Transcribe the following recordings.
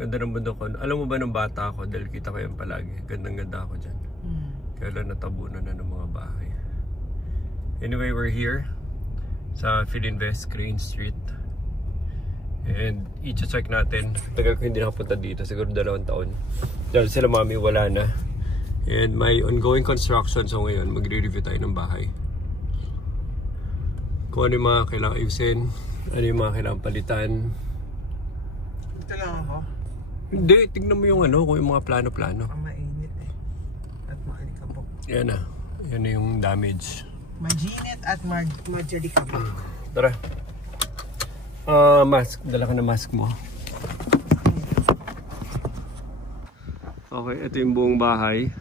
Ganda ng bundok. Alam mo ba nung bata ako, dahil kita ko yan palagi. Gandang-ganda ako dyan. Kaya lang natabunan na ng mga bahay. Anyway, we're here sa Philinvest Crane Street. And i-check natin. Tagal ko hindi nakapunta dito. Siguro 2 taon. Dahil sila mami wala na. And may ongoing construction. So ngayon, magre-review tayo ng bahay. Kung ano yung mga kailangan ayusin. Ano yung mga kailangan palitan. Ito lang ako. Hindi, tignan mo yung ano, kung yung mga plano-plano. Ang mainit eh. At maalikabok. Yan na. Yan na yung damage. Majinit at majalikabok. Tara. Mask. Dala ka na mask mo. Okay, ito yung buong bahay.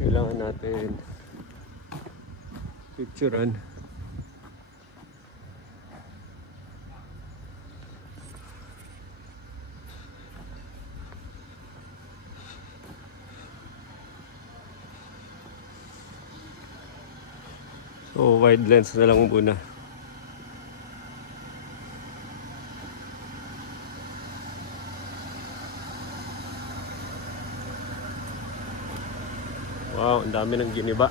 Kailangan natin picturean. So wide lens na lang muna. Wow, ang dami ng giniba.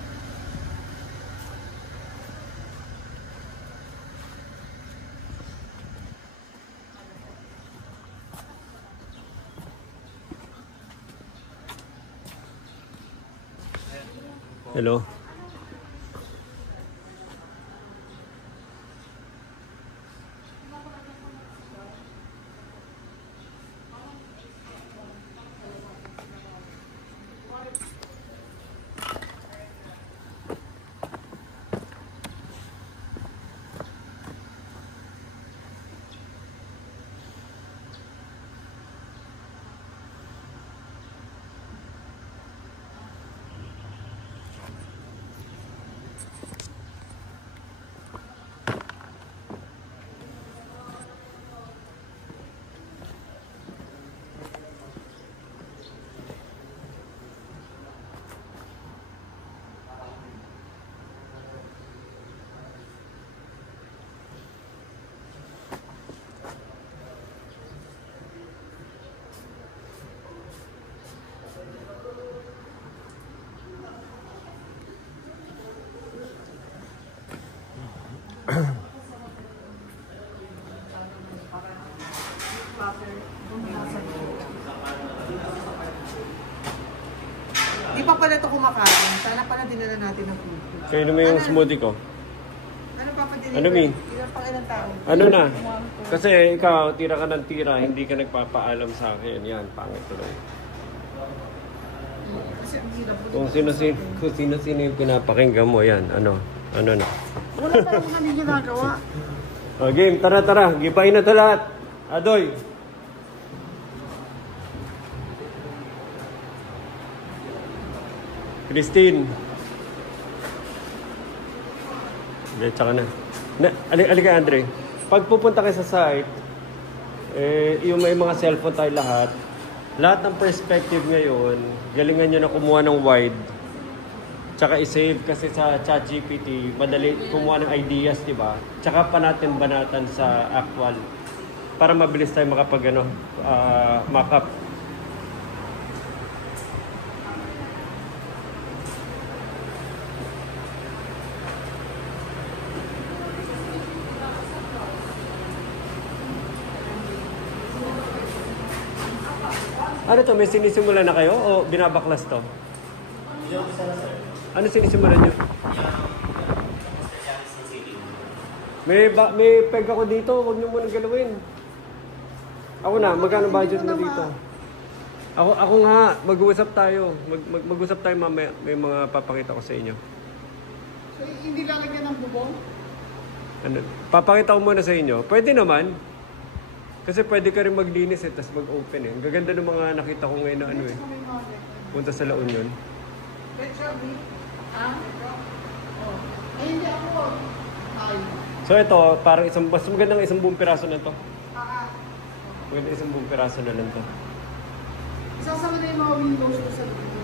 Hello. Di pa pala ito kumakain. Sana pala dinala natin ng food. Kaya naman yung smoothie ko. Ano pa pa Ano, Min? Ilang tao? Ano na? Kasi ikaw, tira ka ng tira, hindi ka nagpapaalam sa akin. Yan, pangit tuloy. Kasi ang hirap po. Kung sino-sino yung pinapakinggan mo, yan. Ano na? Wala tayong kami ginagawa. O, game, tara. Gipain na ito lahat. Adoy. Christine. Okay, tsaka na. Alika, Andre. Pag pupunta kayo sa site, yung may mga cellphone tayo lahat ng perspective ngayon, galingan nyo na kumuha ng wide. Tsaka i-save kasi sa ChatGPT, madali kumuha ng ideas, di ba? Tsaka pa natin banatan sa actual. Para mabilis tayo makapag mock-up. Ano to? May sinisimula na kayo o binabaklas to? Ano sinisimulan nyo? May peg ako dito. Huwag nyo munang galawin. Ako na. Magkano budget mo dito? Ako nga. Mag-uusap tayo. Mag-usap tayo mamaya. May mga papakita ko sa inyo. So, hindi lalagyan ng bubong? Ano? Papakita ko muna sa inyo. Pwede naman. Kasi pwede ka rin maglinis tapos mag-open eh. Ang gaganda ng mga nakita ko ngayon na punta sa La Union. So ito, parang mas magandang isang buong piraso na to. Magandang isang buong piraso na lang to. Isasama na yung mga windows ko sa dito.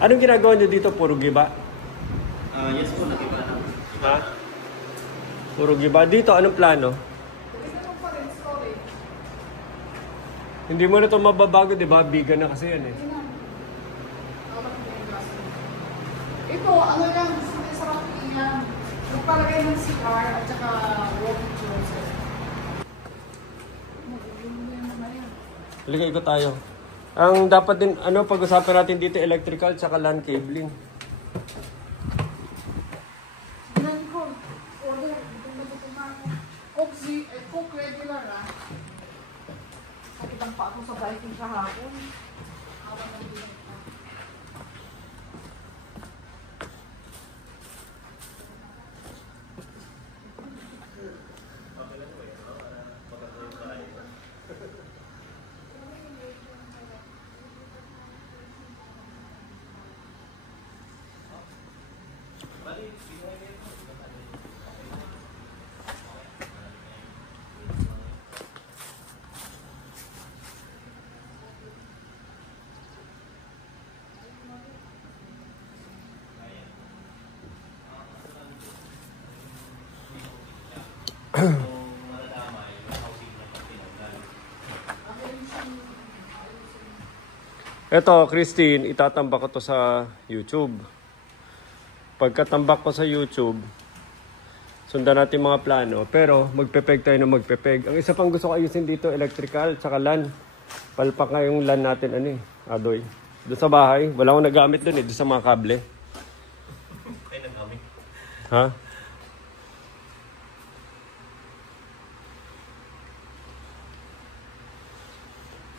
Anong ginagawa nyo dito? Puro giba? Yes po, nagiba na. Ha? Puro giba. Dito, anong plano? Hindi mo na ito mababago, di ba? Biga na kasi yan eh. Ito, ano yan, gusto ko sa rapi yan. Magpalagay ng CR at saka walking closet. Halika, ikot tayo. Ang dapat din, pag-usapan natin dito, electrical tsaka LAN cabling. Ganun ko, order, Coke regular ah. Nakitang pa ako sa biking kahapon. Habang nag-dinner pa. Eto, Christine, itatambak ko to sa YouTube. Pagkatambak ko sa YouTube, sundan natin mga plano. Pero magpepeg tayo na magpepeg. Ang isa pang gusto ko ayusin dito, electrical, tsaka LAN. Palpak nga yung LAN natin, Adoy. Doon sa bahay, wala akong nagamit doon doon sa mga kable. Ay, nagamit. Ha?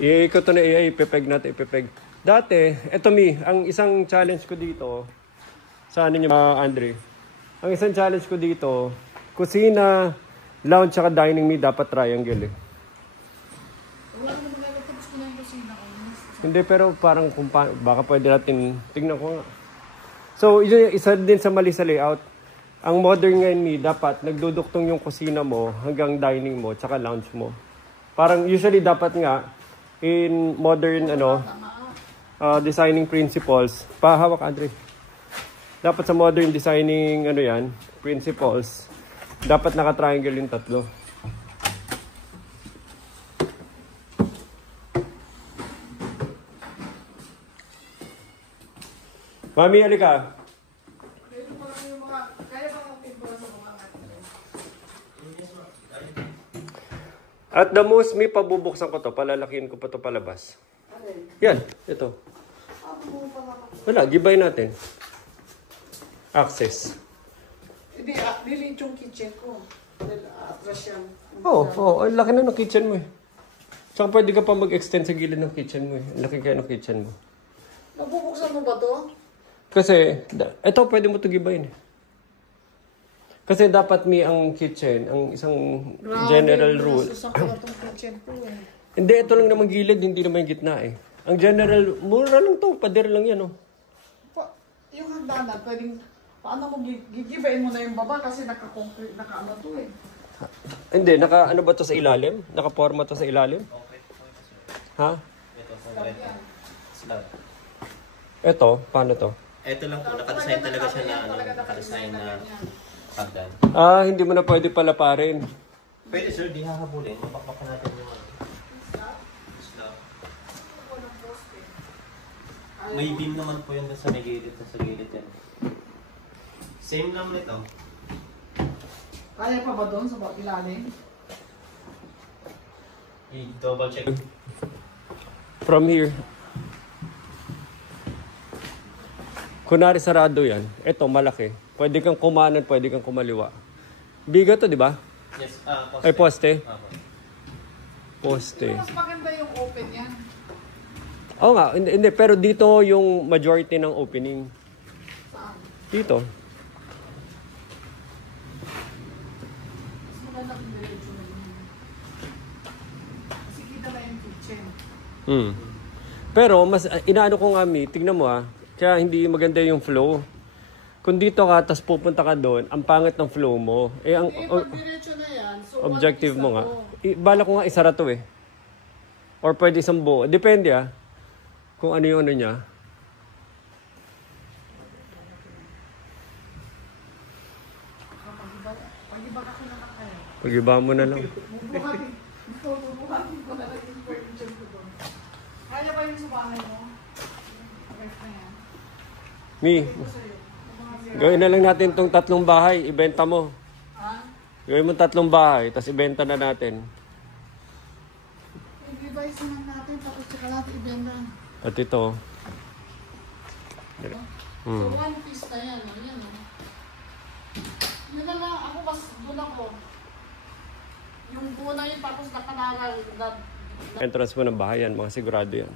Iikot to na ipepeg natin, ipepeg. Dati, eto ang isang challenge ko dito, sa Andre? Ang isang challenge ko dito, kusina, lounge, saka dining dapat triangle eh. Wala naman nagtatapos ko na yung kusina ko. Hindi, pero parang baka pwede natin, tingnan ko nga. So, isa din sa mali sa layout. Ang modern ngayon dapat nagduduktong yung kusina mo hanggang dining mo, tsaka lounge mo. Parang usually dapat nga, in modern designing principles, pahawak Andre. Dapat sa modern designing principles, dapat naka-triangle yung tatlo. Mami, alika. Ito pa lang yung mga, kaya ba ang timpla sa mga At the most, may pabubuksan ko to, palalakihin ko pa to palabas. Yan, ito. Wala, gibay natin. Access. Hindi, nilint yung kitchen ko. Atras yan. Ang laki na ng kitchen mo eh. Tsaka pwede ka pa mag-extend sa gilid ng kitchen mo eh. Ang laki kaya ng kitchen mo. Nabubuksan mo ba to? Kasi, ito pwede mo ito gibayin eh. Kasi dapat ang kitchen, ang isang general rule. Nasusak ko na itong kitchen ko eh. Hindi, ito lang naman gilid, hindi naman yung gitna eh. Ang general, mura lang to, pader lang yan oh. Yung hagdanan, pwedeng, paano mo gigibayin mo na yung baba kasi naka-concrete, naka-ano to eh. Hindi, ano ba to sa ilalim? Naka-forma to sa ilalim? Ha? Ito, slab. Ito, paano to? Ito lang po, nakadesign talaga siya na, nakadesign na hagdan. Hindi mo na pwede palaparin. Pwede sir, di hahabulin. Mapakpakan natin yung slab. May beam naman po yun sa gilid, sa gilid yan. Same lang nito. Kaya pa ba doon sa ilalim? I-double check. From here. Kunwari sarado yan. Ito, malaki. Pwede kang kumanan, pwede kang kumaliwa. Biga to, di ba? Yes, poste. Ay, poste. Poste. Mas maganda yung open yan. Oo nga, hindi. Pero dito yung majority ng opening. Saan? Dito. Mas maganda kung diretso na yun. Kasi kita na yung kitchen. Pero, mas inaano ko nga, tignan mo kaya hindi maganda yung flow. Kung dito ka, tapos pupunta ka doon, ang pangit ng flow mo. Ang pag diretso na yan, so objective mo nga. to. Bala ko nga isara to eh. Or pwede isang buo. Depende kung ano yung ano niya. Pag Mag-iba kasi naman kayo. Pag-iba mo na lang. Bubuhatin ko na lang yung furniture ko doon. Kaya ba yung sa bahay mo? Okay na yan. Mi, Ito sa'yo. gawin na lang natin itong 3 bahay. Ibenta mo. Ha? Gawin mo 3 bahay, tapos ibenta na natin. I-revise naman natin, tapos saka natin ibenta. At ito. So, one piece na yan. Yan, yun na lang. Ako mas doon ako. Yung buo na yun, tapos nakanaral. Entrance mo ng bahay yan, mga sigurado yan.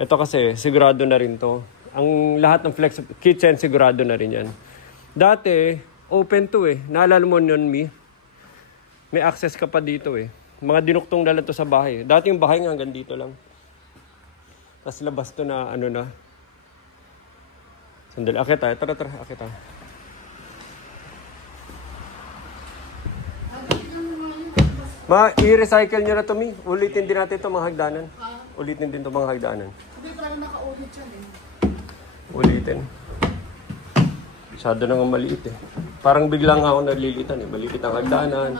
Ito kasi, sigurado na rin to. Ang lahat ng flex kitchen, sigurado na rin yan. Dati, open to eh. Naalala mo yun, Mi? May access ka pa dito eh. Mga dinuktong na lang to sa bahay. Dati yung bahay nga hanggang dito lang. Tapos labas to na ano na. Sandali, akit tayo. Tara, akit tayo. I-recycle nyo na to, Mi. Ulitin din natin itong mga hagdanan. Ulitin din itong mga hagdanan. Hindi pa lang nakaulit yan eh. Ulitin. Masyado nang maliit eh. Parang biglang ako nalilitan eh. Malilit ang hagdanan.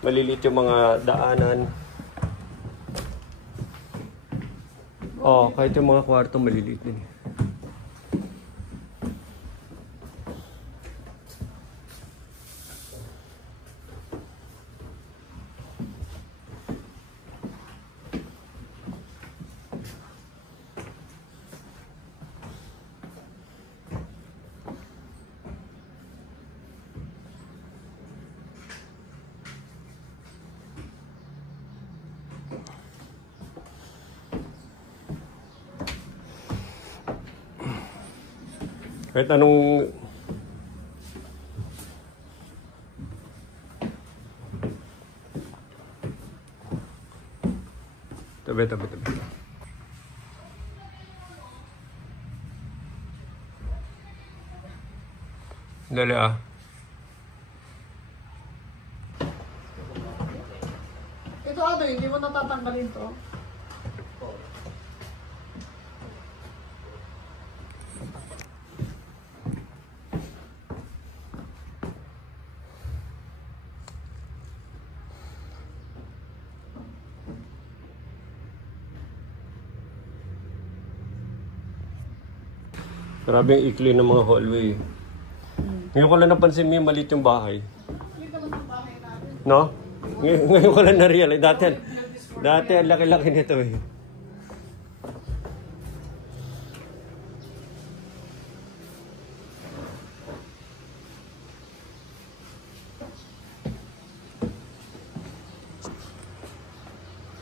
Malilit yung mga daanan. Oh, kahit yung mga kwarto maliliit din eh. Kahit anong tabi. Dali ah. Ito ano, hindi mo natatanggalin to? Grabe yung ikli ng mga hallway. Ngayon ko lang napansin mo yung maliit yung bahay. Hindi naman ang bahay natin. No? Ngayon ko lang na-realize. Dati ang laki-laki nito eh.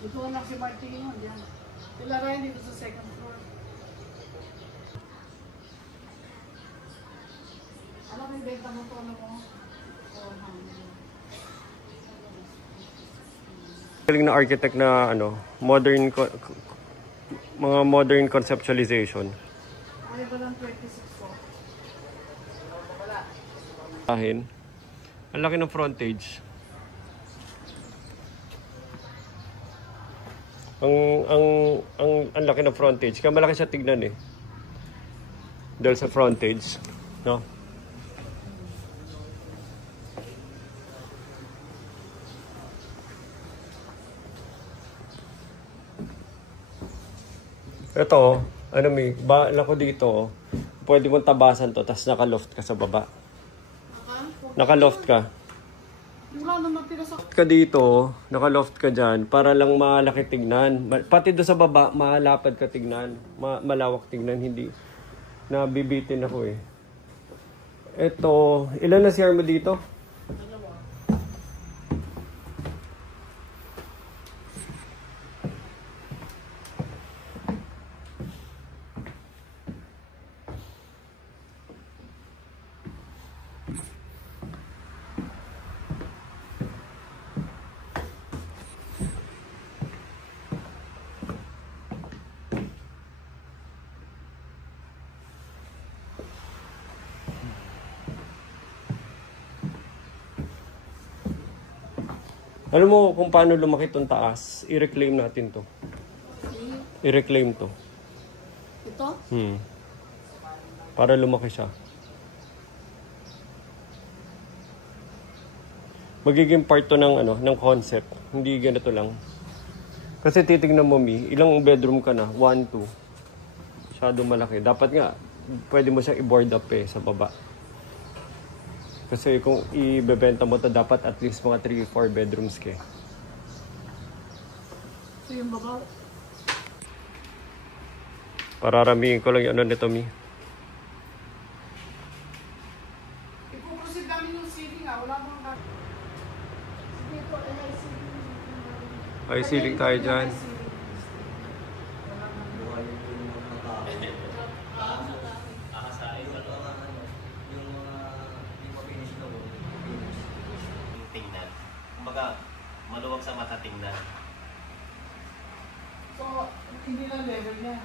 Ito lang si Martin yun, yan. Ilagay dito sa second floor. Alam mo yung benta mo to, ano mo? Galing na architect na ano, mga modern conceptualization. Ano ba lang 26 po? Ang laki ng frontage. Ang laki ng frontage. Kaya malaki siya tignan eh. Dahil sa frontage, no? Ito, ano bala ko dito, pwede mong tabasan to, tapos naka-loft ka sa baba. Naka-loft ka. Wala naman pinasa. Ka dito, naka-loft ka dyan, para lang malaki tignan. Pati doon sa baba, malapad ka tignan. Malawak tignan, hindi. Nabibitin ako eh. Ito, ilan na CR mo dito? Alam mo kung paano lumaki itong taas? I-reclaim natin to. I-reclaim to. Ito? Para lumaki siya. magiging part to ng ano, ng concept. Hindi ganito lang. Kasi titignan mo, Mi, ilang bedroom ka na? 1, 2. Masyado malaki. Dapat nga, pwede mo siyang i-board up sa baba. Kasi kung ibebenta mo to dapat at least mga 3-4 bedrooms ka. So yung baba, Pararamihin ko lang yung ano nito, Mi. ipuproceed namin yung ceiling wala bang Sige po, Ay, ceiling tayo dyan. Tingnan. Kumbaga, maluwag sa mata tingnan. So, hindi na level niya.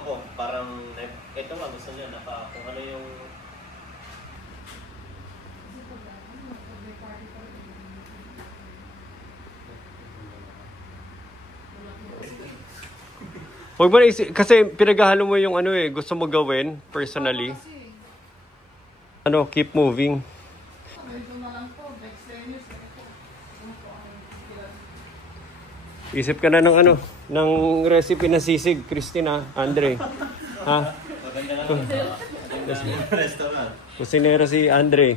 Opo, parang ito nga gusto niya kung ano yung Huwag mo na kasi pinaghahalo mo yung ano gusto mo gawin personally. Ano, keep moving. Ito na lang po, next 10 years. Isip ka na ng ano, ng recipe na sisig, Christina, Andre. Ha? maganda nga restaurant. Kusinera si Andre.